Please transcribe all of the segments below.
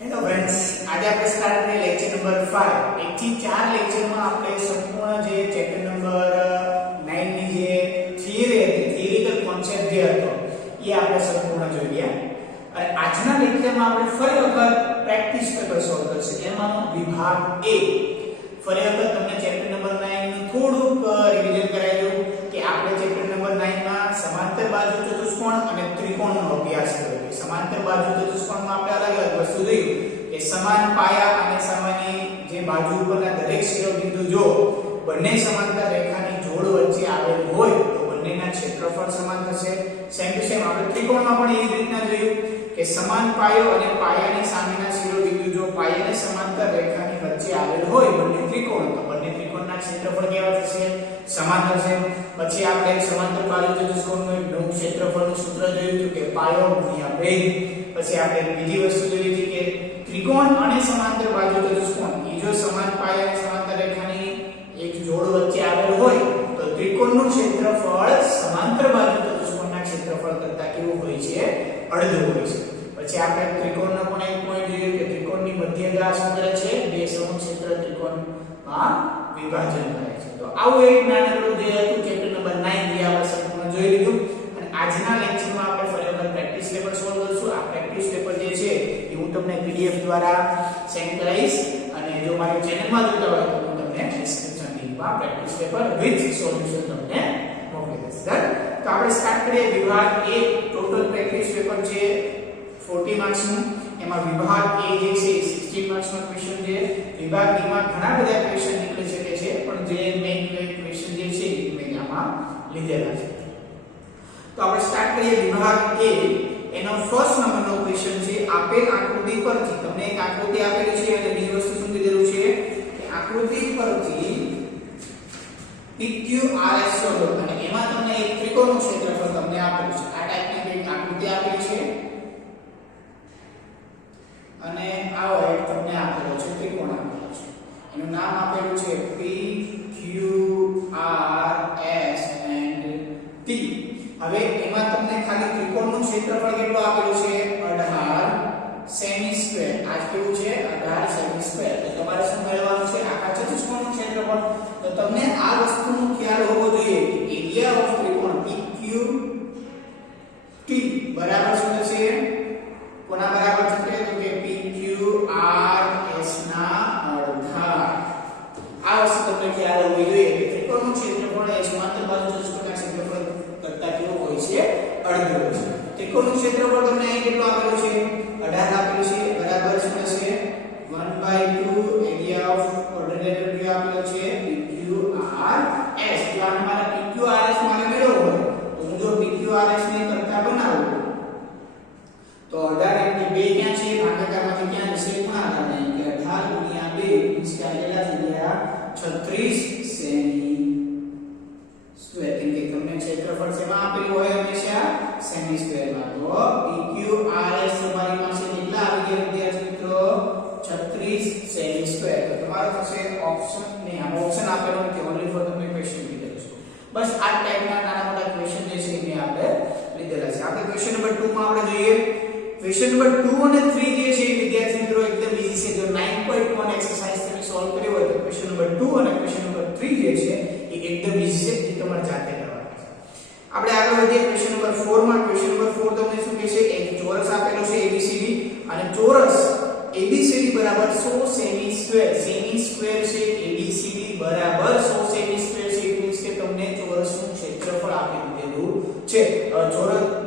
Hello friends, આજે આપણે start કરીએ લેક્ચર નંબર 5. 1 થી 4 લેક્ચરમાં આપણે સંપૂર્ણ જે ચેપ્ટર નંબર 9 ની જે થિયરી હતી, થિયરિકલ કોન્સેપ્ટ જે હતો એ આપણે સંપૂર્ણ જોઈ ગયા. અને આજના લેક્ચરમાં આપણે ફરી વખત પ્રેક્ટિસ પેપર સોલ્વ કરશું. એમાંનો વિભાગ A. ફરી વખત તમને ચેપ્ટર નંબર 9 નું થોડુંક રિવિઝન કરાવી દઉં કે આપણે ચેપ્ટર નંબર 9 માં સમાંતર બાજુ ચતુષ્કોણ અને ત્રિકોણનો અભ્યાસ કર્યો. સમાંતર બાજુ ચતુષ્કોણમાં આપણે અલગ અલગ વસ્તુ જોઈ કે સમાન પાયા અને સમાનની જે બાજુ ઉપરના દરેક શિરોબિંદુ જો બંને સમાંતર રેખાની જોડ વચ્ચે આવેલ હોય તો બંનેના ક્ષેત્રફળ સમાન થશે. સેમ ટુ સેમ આપણે ત્રિકોણમાં પણ એવી રીતના જોયું કે સમાન પાયો અને પાયાની સામેના શિરોબિંદુ જો પાયાની સમાંતર રેખાની વચ્ચે આવેલ હોય બંને ત્રિકોણ, તો બંને ત્રિકોણના ક્ષેત્રફળ કેવા થશે? સમાન થશે. પછી આપણે સમાંતર બાજુ ચતુષ્કોણનું એક નવું ક્ષેત્રફળનું સૂત્ર જોયું હતું કે પાયો ગુણ્યા ભેદ. પછી આપણે બીજી વસ્તુ જોઈ હતી કે ત્રિકોણ અને સમાંતર બાજુ ચતુષ્કોણ એ જો સમાન પાયા અને સમાંતર રેખાની એક જોડ વચ્ચે આવેલ હોય તો ત્રિકોણનું ક્ષેત્રફળ સમાંતર બાજુ ચતુષ્કોણના ક્ષેત્રફળ કરતા કેવું હોય છે? અડધું હોય છે. પછી આપણે ત્રિકોણનો પણ એક પોઈન્ટ જોયો કે ત્રિકોણની મધ્યગા શું કરે છે? બે સમક્ષેત્ર ત્રિકોણમાં વિભાજન કરે છે. તો આવું એક નાનકડું જે હતું ચેપ્ટર નંબર 9 જે આપણે સંપૂર્ણ જોઈ લીધું. અને આજના લેક્ચરમાં આપણે ફરી વખત પ્રેક્ટિસ પેપર સોલ્વ કરશું. આ પ્રેક્ટિસ પેપર જે છે એ હું તમને PDF દ્વારા સેન્ડ કરાવીશ અને જો મારી ચેનલમાં જોતા હોય તો હું તમને ડિસ્ક્રિપ્શન લિંકમાં પ્રેક્ટિસ પેપર વિથ સોલ્યુશન તમને મોકલી દઈશ. તો આપણે સ્ટાર્ટ કરીએ વિભાગ A. ટોટલ પ્રેક્ટિસ પેપર છે 40 માર્ક્સનું. એમાં વિભાગ A જે છે 16 માર્ક્સનો ક્વેશ્ચન છે. વિભાગ B માં ઘણા બધા ક્વેશ્ચન નીકળી શકે છે પણ જે મેઈન ક્વેશ્ચન જે છે એ મેં આમાં લીધેલા છે. તો આપણે સ્ટાર્ટ કરીએ વિભાગ A. એનો ફર્સ્ટ નંબરનો ક્વેશ્ચન છે આપેલ આકૃતિ પરથી તમને એક આકૃતિ આપેલી છે અને બીજી વસ્તુ શું કીધેલું છે કે આકૃતિ પરથી PQRS શોધો અને એમાં તમને એક ત્રિકોણનું ક્ષેત્રફળ તમને આપેલું છે. આ ટાઈપની એક આકૃતિ આપેલી છે અને આવો એક તમને આપેલો છે ત્રિકોણ આપેલો છે. એનું નામ આપેલું છે PQRS and T. હવે એમાં તમને ખાલી ત્રિકોણનું ક્ષેત્રફળ કેટલું આપેલું છે? 18 સેમી સ્ક્વેર. આ કેવું છે? 18 સેમી સ્ક્વેર. તો તમારે શું મેળવવાનું છે? આખા ચતુષ્કોણનું ક્ષેત્રફળ. તો તમને આ વસ્તુનો ખ્યાલ હોવો જોઈએ કે એરિયા ઓફ ત્રિકોણ PQT બરાબર શું થશે? કોના બરાબર થશે? તો કે PQRS ના અડધા. આ વસ્તુ તમને ખ્યાલ હોવી જોઈએ કે ત્રિકોણનું ક્ષેત્રફળ એ સમાંતર બાજુ ચતુષ્કોણના ક્ષેત્રફળ કરતા કેવું હોય છે? અડધું હોય છે. ત્રિકોણનું ક્ષેત્રફળ તમને અહીં કેટલું આપેલું છે? 18 આપેલું છે. બરાબર શું થશે? 1/2 એરિયા ઓફ ક્વોડ્રિલેટરલ વ્યુ આપેલો છે PQRS. જો આ મારા PQRS મારે મેળવવો હોય તો હું જો PQRS ને કરતા બનાવું તો 18 એટલે 2 ક્યાં છે? ભાગાકારમાંથી ક્યાં જશે? ગુણાકાર. કે 18 ગુણ્યા 2 કેટલા થઈ ગયા? 36 સેમી સ્ક્વેર. કેમ કે તમને ક્ષેત્રફળ શેમાં આપેલું હોય? હંમેશા સેમી સ્ક્વેરમાં. તો PQRS તમારી પાસે કેટલા આવી ગયા વિદ્યાર્થી મિત્રો? 36 સેમી સ્ક્વેર. તો તમારો થશે ઓપ્શન ને આ ઓપ્શન આપેલો નથી, ઓન્લી ફોર તમને ક્વેશ્ચન કીધેલું છે. બસ આ ટાઈપના નાના મોટા ક્વેશ્ચન જે છે એ આપણે લીધેલા છે. આપણે ક્વેશ્ચન નંબર 2 માં આપણે જોઈએ. ક્વેશ્ચન નંબર 2 અને 3 જે છે એ વિદ્યાર્થી મિત્રો એકદમ ઈઝી છે. જો 9.1 એક્સરસાઇઝ તમે સોલ્વ કર્યો હોય તો ક્વેશ્ચન નંબર 2 અને ક્વેશ્ચન નંબર 3 જે છે એ એકદમ ઈઝી છે, જે તમારે જાતે કરવાના છે. આપણે આગળ વધીએ ક્વેશ્ચન નંબર 4 માં. ક્વેશ્ચન નંબર 4 તમને શું કહે છે? એક ચોરસ આપેલો છે ABCD અને ચોરસ ABCD બરાબર 100 સેમી સ્ક્વેર. સેમી સ્ક્વેર છે ABCD બરાબર 100 સેમી સ્ક્વેર છે. એટલે કે તમને ચોરસનું ક્ષેત્રફળ આપી દીધેલું છે.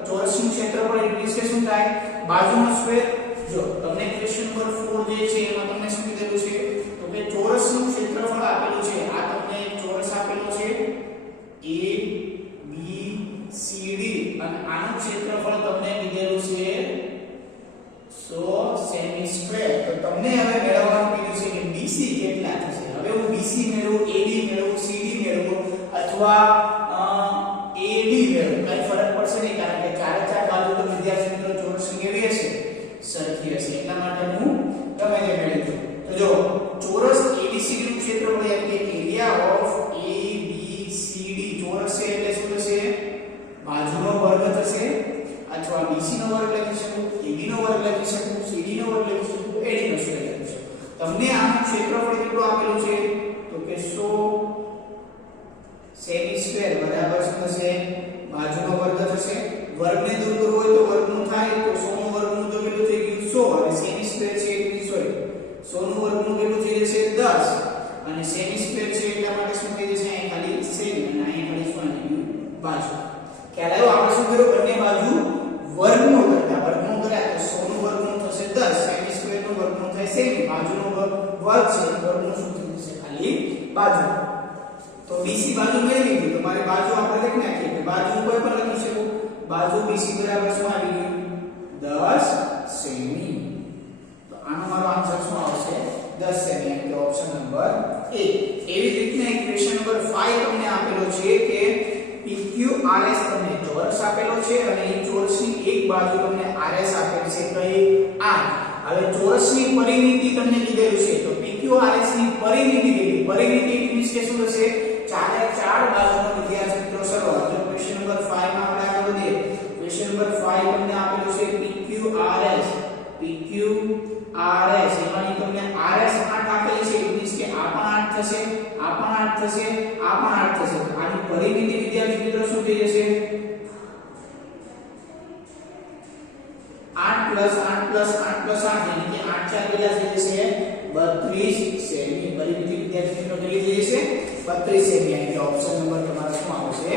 ચોરસનું ક્ષેત્રફળ એટલે કે શું થાય? બાજુનો સ્ક્વેર. જો તમને ક્વેશ્ચન નંબર 4 જે છે એમાં તમને શું કીધેલું છે? તો કે ચોરસનું ક્ષેત્રફળ આપેલું છે. આ તમને ચોરસ આપેલો છે ABCD અને આનું ક્ષેત્રફળ તમને કીધેલું છે 100 સેમી સ્ક્વેર. તો તમને હવે મેળવવાનું કીધું છે કે BC કેટલા થશે. હવે હું BC મેળવું, AB મેળવું, CD મેળવું અથવા AD મેળવું, કઈ ફરક પડશે નહીં, કારણ કે ચારે ચાર બાજુ તો વિદ્યાર્થી મિત્રો ચોરસની કેવી હશે? સરખી હશે. એટલા માટે હું ગમે તે મેળવી દઉં. તો જો ચોરસ ABCD નું ક્ષેત્રફળ એટલે કે એરિયા ઓફ ABCD ચોરસ છે એટલે શું થશે? બાજુનો વર્ગ થશે અથવા BC નો વર્ગ લખી શકું, AB નો વર્ગ લખી શકું, CD નો વર્ગ લખી શકું, એડી નો સ્ક્વેર છે તમને આનું ક્ષેત્રફળ કેટલું આપેલું છે તો કે 100 સેમી સ્ક્વેર બરાબર શું થશે બાજુનો વર્ગ થશે વર્ગને દૂર કરવો હોય તો વર્ગમૂળ થાય તો 100 નું વર્ગમૂળ તો કેટલું થઈ ગયું 100 અને સેમી સ્ક્વેર છે એટલે સોરી 100 નું વર્ગમૂળ કેટલું થઈ જશે 10 અને સેમી સ્ક્વેર છે એટલા માટે શું થઈ જશે અહીં ખાલી સેમી અને અહીં ખાલી શું આવી ગયું બાજુ ખ્યાલ આવ્યો આપણે શું કર્યું બંને બાજુ વર્ગમૂળ કર્યા તો 100 નું વર્ગમૂળ થશે 10 સેમી સ્ક્વેર નું વર્ગમૂળ થાય સેમી બાજુનો વર્ગ છે વર્ગમૂળ શું થઈ જશે ખાલી બાજુ તો BC બાજુ મેળવી દીધી તો મારે બાજુ આપણે લખી નાખીએ કે બાજુ કોઈ પણ લખી શકો બાજુ BC બરાબર શું આવી ગયું 10 સેમી તો આનો મારો આન્સર શું આવશે 10 સેમી એટલે ઓપ્શન નંબર A એવી જ રીતના ઇક્વેશન નંબર 5 તમને આપેલો છે કે PQRS તમને ચોરસ આપેલો છે અને એ ચોરસની એક બાજુ તમને RS આપેલ છે કઈ 8 હવે ચોરસની પરિમિતિ તમને કીધેલું છે તો PQRS ની પરિમિતિ કેટલી પરિમિતિ મીન્સ કે શું થશે ચારે ચાર બાજુનો વિદ્યાર્થી મિત્રો સરવાળો તો ક્વેશ્ચન નંબર 5 માં આપણે આગળ વધીએ ક્વેશ્ચન નંબર 5 તમને આપેલું છે PQRS એમાંની તમને RS 8 આપેલી છે મીન્સ કે આ પણ 8 થશે આ પણ 8 થશે આ પણ 8 થશે તો આની પરિમિતિ વિદ્યાર્થી મિત્રો શું થઈ જશે 8 + 8 + 8 + 8 એટલે કે 8 4 કેટલા થઈ જશે 32 સેમી પરિમિતિ વિદ્યાર્થી મિત્રો કેટલી થઈ જશે 32 સેમી એટલે ઓપ્શન નંબર તમારો શું આવશે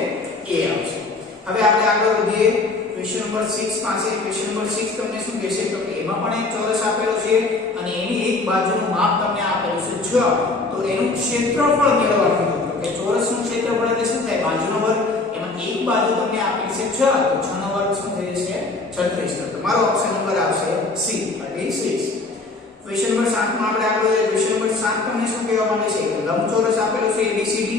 A આવશે હવે આપણે આગળ વધીએ ક્વેશ્ચન નંબર 6 પાસે ક્વેશ્ચન નંબર 6 તમને શું કહેશે તો કે એમાં પણ એક ચોરસ આપેલો છે અને એની એક બાજુનું માપ તમને આપેલું છે 6 તો એનું ક્ષેત્રફળ મેળવવાનું કીધું કે ચોરસનું ક્ષેત્રફળ એટલે શું થાય બાજુનો વર્ગ એમાં એક બાજુ તમને આપેલી છે 6 તો 6 નો વર્ગ શું થઈ જશે 36 તો તમારો ઓપ્શન નંબર આવશે C 36 ક્વેશ્ચન નંબર 7 માં આપણે આગળ વધીએ ક્વેશ્ચન નંબર 7 તમને શું કહેવા માંગે છે કે લંબચોરસ આપેલું છે ABCD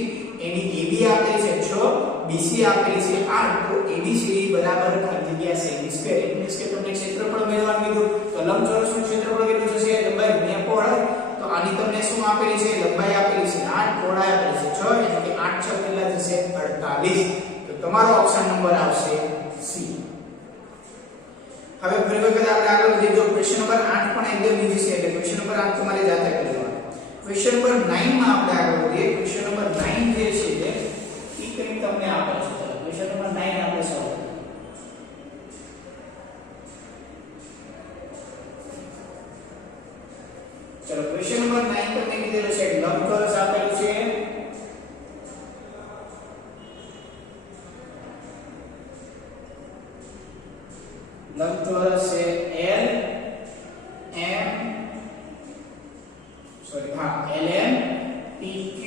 એની AB આપેલી છે 6 BC આપેલી છે 8 તો ABCD બરાબર ખાલી જગ્યા સેમી સ્ક્વેર એટલે કે તમને ક્ષેત્રફળ મેળવવાનું કીધું તો લંબચોરસનું ક્ષેત્રફળ કેટલું થશે લંબાઈ ગુણ્યા પહોળાઈ તો આની તમને શું આપેલી છે લંબાઈ આપેલી છે 8 પહોળાઈ આપેલી છે 6 એટલે કે 8 6 કેટલા થશે 48 તો તમારો ઓપ્શન નંબર આવશે C હવે ફરી વખત આપણે આગળ વધીએ જો ક્વેશ્ચન નંબર 8 પણ એકદમ ઈઝી છે એટલે ક્વેશ્ચન નંબર 8 તમારે જાતે કરી લેવાનો ક્વેશ્ચન નંબર 9 માં આપણે આગળ વધીએ ક્વેશ્ચન નંબર 9 જે છે તે ઈ કંઈક તમને આપે છે ક્વેશ્ચન નંબર 9 આપણે સોલ્વ ચલો ક્વેશ્ચન નંબર 9 તમને કીધેલો છે લંબચોરસ આપેલું છે લંબચોરસ છે LM PQ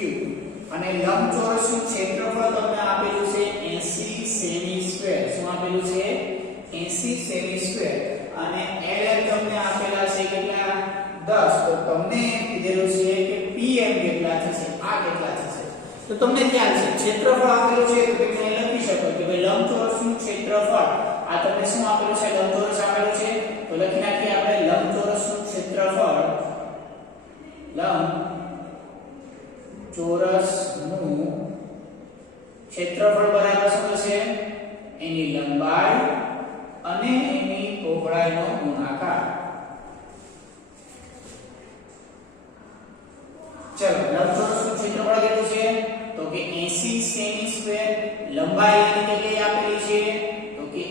અને લંબચોરસનું ક્ષેત્રફળ તમને આપેલું છે 80 સેમી સ્ક્વેર શું આપેલું છે 80 સેમી સ્ક્વેર અને LM તમને આપેલા છે કેટલા 10 તો તમને કીધેલું છે કે PM કેટલા થશે આ કેટલા થશે તો તમને ખ્યાલ છે ક્ષેત્રફળ આપેલું છે તો તમે લખી શકો કે ભાઈ લંબચોરસનું ક્ષેત્રફળ આ તમને શું આપેલું છે લંબચોરસ આપેલું છે તો લખી નાખીએ આપણે લંબચોરસનું ક્ષેત્રફળ લંબચોરસનું ક્ષેત્રફળ બરાબર શું થશે એની લંબાઈ અને એની પહોળાઈનો ગુણાકાર ચલો લંબચોરસનું ક્ષેત્રફળ કેટલું છે તો કે 80 સેમી સ્ક્વેર લંબાઈ એની કેટલી આપેલી છે તો કે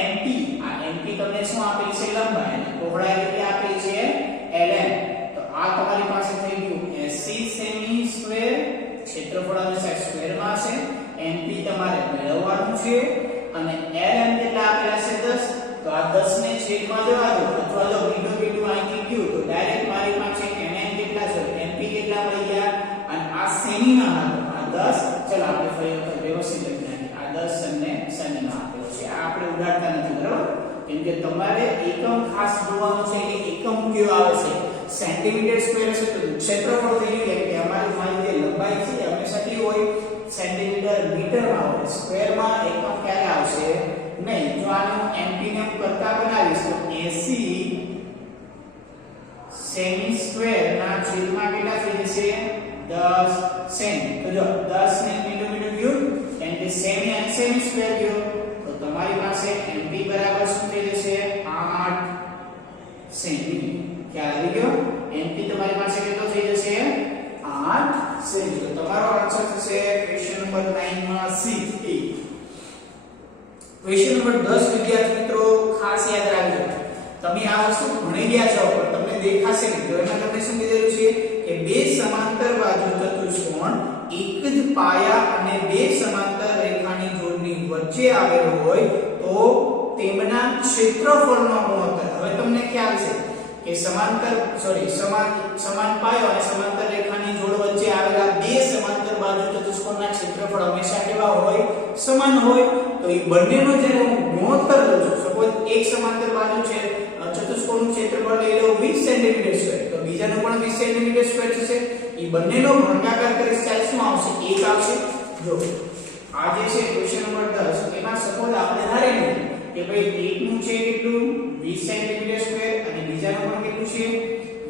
MP આ MP તમને શું આપેલી છે લંબાઈ અને પહોળાઈ કેટલી આપેલી છે LM તો આ તમારી પાસે થઈ ગયું 80 સેમી સ્ક્વેર ક્ષેત્રફળ હંમેશા સ્ક્વેર માં હશે MP તમારે મેળવવાનું છે અને LM કેટલા આપેલા છે 10 તો આ 10 ને છેદમાં જવા દો અથવા જો બીટો બીટો અહીંથી ગયું તો ડાયરેક્ટ મારી પાસે MM કેટલા છે MP કેટલા મળી ગયા અને આ સેમીમાં હતો આ 10 ચલો આપણે ફરી વખત વ્યવસ્થિત લખી નાખીએ આ 10 અને સેમીમાં આપેલો છે આ આપણે ઉડાડતા નથી બરાબર કેમ કે તમારે એકમ ખાસ જોવાનું છે કે એકમ કયો આવે છે સેન્ટીમીટર સ્ક્વેર હશે તો ક્ષેત્રફળ થઈ ગયું કે અમારી માની જે લંબાઈ છે હંમેશા કેવી હોય સેન્ટીમીટર મીટરમાં હોય સ્ક્વેરમાં એકમ ક્યારે આવશે નહીં જો આનું MP ને હું કરતા બનાવીશ તો 80 સેમી સ્ક્વેર ના છેદમાં કેટલા થઈ જશે 10 સેમી તો જો 10 ને મીટર ગયું એમ કે સેમી અને સેમી સ્ક્વેર ગયો તો તમારી પાસે MP બરાબર શું થઈ જશે 8 સેમી નંબર 10 વિદ્યાર્થી મિત્રો ખાસ યાદ રાખજો. તમે આ વસ્તુ ભણી ગયા છો પણ તમને દેખાશે નહીં. તો એમાં તમને શું કીધેલું છે કે બે સમાંતર બાજુ ચતુષ્કોણ એક જ પાયા અને બે સમાંતર રેખાની જોડની વચ્ચે આવેલો હોય તો તેમના ક્ષેત્રફળનો ગુણોત્તર. હવે તમને ખ્યાલ છે કે સમાન પાયો અને સમાંતર રેખાની જોડ વચ્ચે આવેલા બે સમાંતર બાજુ ચતુષ્કોણના ક્ષેત્રફળ હંમેશા કેવા હોય? સમાન હોય. તો એ બંનેનો જ્યારે હું ગુણોત્તર લઉં છું, સપોઝ એક સમાંતર બાજુ છે ચતુષ્કોણનું ક્ષેત્રફળ લઈ લો 20 સેન્ટીમીટર સ્ક્વેર, તો બીજાનું પણ 20 સેન્ટીમીટર સ્ક્વેર થશે. એ બંનેનો ભાગાકાર કરીશ ત્યારે શું આવશે? 1 આવશે. જો આ જે છે ક્વેશ્ચન નંબર 10 એમાં સપોઝ આપણે ધારી લઈએ કે ભાઈ એકનું છે કેટલું 20 સેન્ટીમીટર સ્ક્વેર અને બીજાનું પણ કેટલું છે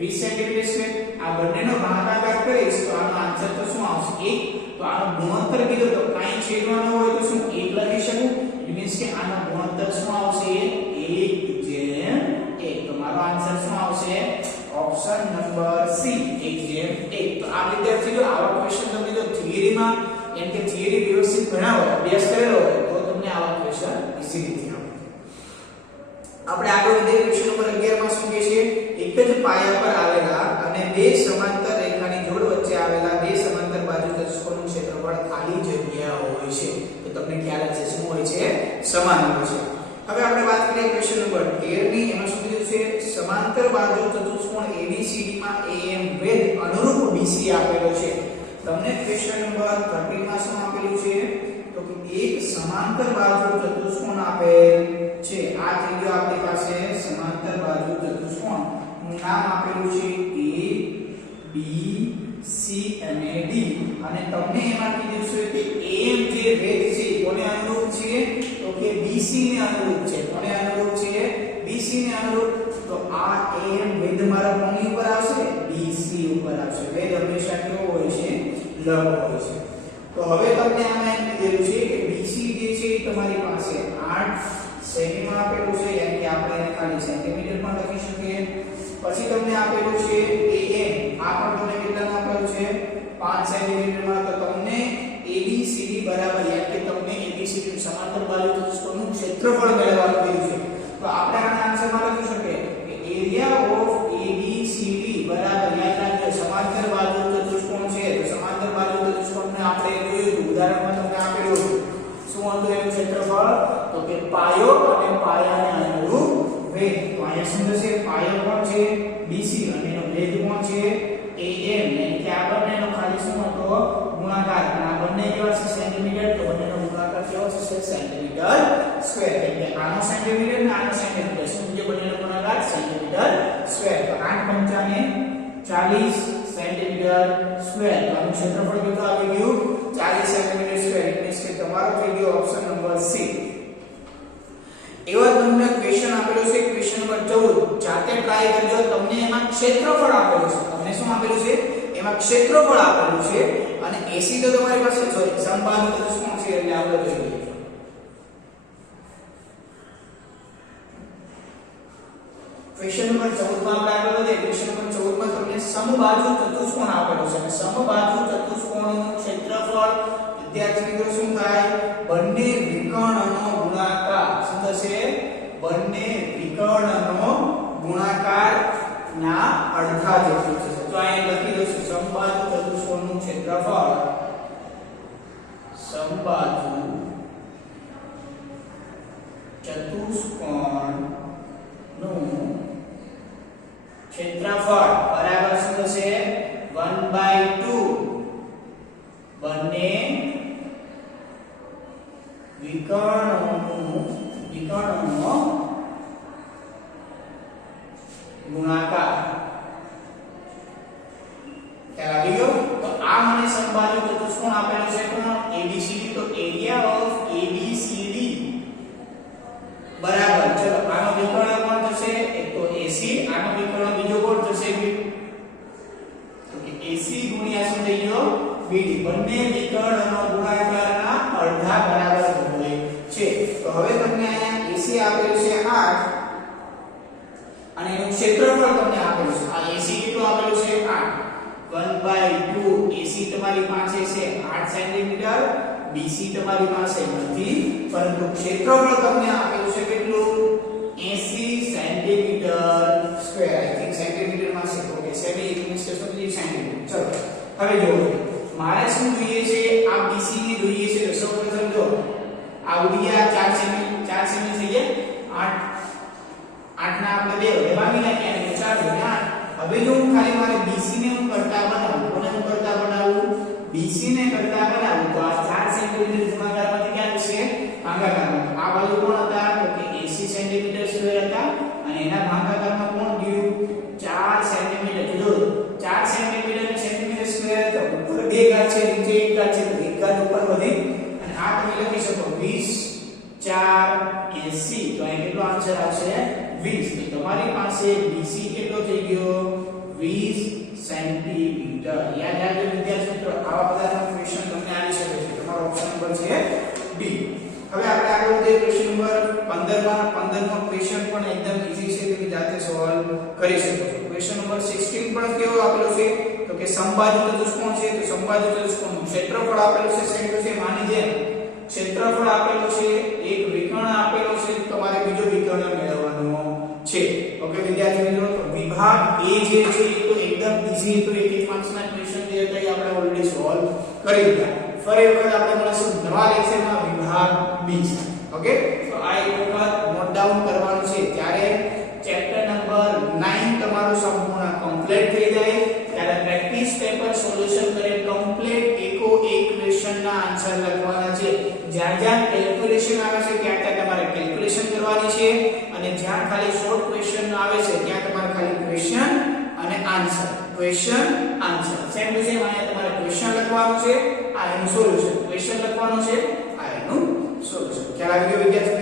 20 સેન્ટીમીટર સ્ક્વેર. આ બંનેનો ભાગાકાર કરીશ તો આનો આન્સર તો શું આવશે? 1. તો આનો ગુણોત્તર કીધો તો કાઈ છેદવાનો હોય તો શું 1 લખી શકું? ઇટ મીન્સ કે આનો ગુણોત્તર શું આવશે? 1:1. તો મારો આન્સર શું આવશે? Option number C 1:1. તો આ વિદ્યાર્થીઓ આવા ક્વેશ્ચન તમે જો થિયરીમાં એમ કે થિયરી વ્યવસ્થિત ભણ્યા હોય, અભ્યાસ કરેલો હોય તો તમને આવા ક્વેશ્ચન ઈઝીલી આવડે. આપણે આગળ વધીએ. ક્વેશ્ચન નંબર 11 માં શું કહે છે? એક જ પાયા પર આવેલા અને બે સમાંતર રેખાની જોડ વચ્ચે આવેલા બે સમાંતર બાજુ ચતુષ્કોણનું ક્ષેત્રફળ ખાલી જગ્યા હોય છે. તો તમને ખ્યાલ હશે શું હોય છે? સમાન હોય છે. હવે આપણે વાત કરીએ ક્વેશ્ચન નંબર 13 ની. એમાં શું કીધું છે? સમાંતર બાજુ ચતુષ્કોણ ABCD માં AM વેધ અનુરૂપ BC આપેલો છે. તમને ક્વેશ્ચન નંબર 13 માં શું આપેલું છે? તો કે એક સમાંતર બાજુ ચતુષ્કોણ આપેલ છે. આ થઈ ગયો આપણી પાસે સમાંતર બાજુ ચતુષ્કોણ. નામ આપેલું છે A B C અને D. અને તમને એમાં કીધું છે કે AM જે વેધ છે કોને અનુરૂપ છે? તો કે BC ને અનુરૂપ છે. કોને અનુરૂપ છે? BC ને અનુરૂપ. તો આ AM વેધ મારા કોની ઉપર આવશે? BC ઉપર આવશે. વેધ હંમેશા કેવો હોય છે? લંબ હોય છે. તો હવે તમને આમાં એમ કીધેલું છે કે BC જે છે એ તમારી પાસે 8 સેમી માં આપેલું છે, યાની કે આપણે એને ખાલી સેન્ટીમીટર માં લખી શકીએ. પછી તમને આપેલું છે AM, આ પણ તમને કેટલામાં આપેલું છે? 5 સેન્ટીમીટર માં. તો તમને ABCD બરાબર, યાની કે તમને ABCD સમાંતર બાજુ ચતુષ્કોણનું ક્ષેત્રફળ મેળવવાનું કીધું છે. તો આપણે આના આન્સરમાં લખી શકીએ કે એરિયા ઓફ ABCD બરાબર, યાદ રાખજો સમાંતર બાજુ ચતુષ્કોણ છે તો સમાંતર બાજુ ચતુષ્કોણને આપણે જોયું હતું ઉદાહરણમાં તમને આપેલું હતું. શું હતું એનું ક્ષેત્રફળ? તો કે પાયો અને પાયાને અનુરૂપ વેધ. તો અહીંયા શું થશે? પાયો કોણ છે? BC અને એનો વેધ કોણ છે? AM. એટલે કે આ બંનેનો ખાલી શું હતો? ગુણાકાર. અને આ બંને કેવા છે? સેન્ટીમીટર. તો બંનેનો ગુણાકાર કેવો થશે? Centimetre square. એટલે આનો સેન્ટીમીટર અને આનો સેન્ટીમીટર. શું થશે? બંનેનો ગુણાકાર સેન્ટીમીટર સ્ક્વેર. તો 8 પંચાને 40 સેન્ટીમીટર સ્ક્વેર. તો આનું ક્ષેત્રફળ કેટલું આવી ગયું? 40 સેન્ટીમીટર સ્ક્વેર. એટલે કે તમારો થઈ ગયો ઓપ્શન નંબર સી. એવા તમને ક્વેશ્ચન આપેલો છે ક્વેશ્ચન નંબર 14. જાતે ટ્રાય કરજો. તમને એમાં ક્ષેત્રફળ આપેલું છે. તમને શું આપેલું છે? એમાં ક્ષેત્રફળ આપેલું છે અને AC તો તમારી પાસે સોરી સમબાજુ ચતુષ્કોણ છે એટલે આપણે જોઈ લઈએ. ક્વેશ્ચન નંબર 14 માં આપણે આગળ વધીએ. ક્વેશ્ચન નંબર 14 માં તમને સમબાજુ ચતુષ્કોણ આપેલું છે અને સમબાજુ ચતુષ્કોણનું ક્ષેત્રફળ વિદ્યાર્થી મિત્રો શું થાય? બંને વિકર્ણનો ગુણાકાર. શું થશે? બંને વિકર્ણનો ગુણાકાર ના અડધા જેટલું થશે. તો અહીં લખી દઉં સમબાજુ ચતુષ્કોણનું ક્ષેત્રફળ સમબાજુ ચતુષ્કોણનું ક્ષેત્રફળ બરાબર શું થશે? 1/2 બંને વિકર્ણનો ગુણાકાર. ખ્યાલ આવી ગયો? તો આ મને સમબાજુ ચતુષ્કોણ આપેલું છે કોણ? ABCD. તો એરિયા ઓફ ABCD બરાબર, ચલો આનો વિકર્ણ કોણ થશે? એક તો AC. આનો વિકર્ણ બીજો કોણ થશે? તો કે AC ગુણ્યા શું થઈ ગયો? BD. બંને વિકર્ણનો ગુણાકારના અડધા બરાબર હોય છે. તો હવે તમને અહીંયા AC આપેલું છે 8 અને એનું ક્ષેત્રફળ તમને આપેલું છે. આ AC કેટલું આપેલું છે? 8. 1/2 AC તમારી પાસે છે 8 સેન્ટીમીટર BC તમારી પાસે નથી, પરંતુ ક્ષેત્રફળ તમને આપેલું છે કેટલું 80 centimetre square. I think centimetre માં છે, ઓકે સેમી ઇંગ્લિશ કે સમજી સેન્ટીમીટર. ચલો હવે જો મારે શું જોઈએ છે, આ BC ને જોઈએ છે. તો સૌપ્રથમ જો આ ઉડિયા 4 સેમી થઈ ગયા, 8 ના આપણે 2 વડે ભાગી નાખ્યા એટલે 4 થાય 8. હવે જો હું ખાલી મારે BC ને હું કરતા બનાવું, કોને હું કરતા બનાવું, BC ને કરતા બનાવું, તો આ 4 સેન્ટીમીટર ગુણાકારમાંથી ક્યાં જશે, ભાગાકારમાં. આ બાજુ કોણ હતા, તો કે 80 સેન્ટીમીટર સ્ક્વેર હતા, અને એના ભાગાકારમાં કોણ ગયું, 4 સેન્ટીમીટર. જો 4 સેન્ટીમીટર ને સેન્ટીમીટર સ્ક્વેર, તો ઉપર 2 ઘાત છે, નીચે 1 ઘાત છે, તો 1 ઘાત ઉપર વધી, અને આ તમે લખી શકો 20 4 80. તો અહીં કેટલો આન્સર આવશે 20. તો તમારી પાસે BC કેટલો થઈ ગયો, 20 સેન્ટીમીટર. યાદ રાખજો વિદ્યાર્થી મિત્રો, આવા બધાના ક્વેશ્ચન તમને આવી શકે છે. તમારો ઓપ્શન નંબર છે B. હવે આપણે આગળ વધીએ ક્વેશ્ચન નંબર 15 માં. 15 નો ક્વેશ્ચન પણ એકદમ ઈઝી છે, તમે જાતે સોલ્વ કરી શકો છો. ક્વેશ્ચન નંબર 16 પણ કેવો આપેલો છે, તો કે સમબાજુ ચતુષ્કોણ છે. તો સમબાજુ ચતુષ્કોણનું ક્ષેત્રફળ આપેલું છે, સેન્ટર છે માની જેમ ક્ષેત્રફળ આપેલું છે, એક વિકર્ણ આપેલો છે, તમારે બીજો વિકર્ણ મેળવવાનો છે. ઓકે વિદ્યાર્થી મિત્રો, તો વિભાગ A જે છે એ તો એકદમ ઈઝી, તો 1 માર્ક્સના ક્વેશ્ચન જે હતા એ આપણે ઓલરેડી સોલ્વ કરી દીધા. ફરી વખત આપણે મળીશું નવા લેક્ચરમાં વિભાગ B. ઓકે, તો આ એક વખત નોટ ડાઉન કરવાનું છે. ત્યારે ચેપ્ટર નંબર 9 તમારું સંપૂર્ણ કમ્પ્લીટ થઈ જાય, ત્યારે પ્રેક્ટિસ પેપર સોલ્યુશન કરે કમ્પ્લીટ એકો એક ક્વેશ્ચનના આન્સર લખવાના છે. જ્યાં જ્યાં કેલ્ક્યુલેશન આવે છે ત્યાં ત્યાં તમારે કેલ્ક્યુલેશન કરવાની છે, અને જ્યાં ખાલી શોર્ટ ક્વેશ્ચન આવે છે ત્યાં તમારે ખાલી ક્વેશ્ચન અને answer, question answer same to same. અહીંયા તમારે ક્વેશ્ચન લખવાનું છે, આ એનું સોલ્યુશન, ક્વેશ્ચન લખવાનું છે, આ એનું સોલ્યુશન. ખ્યાલ આવી ગયો વિદ્યાર્થી?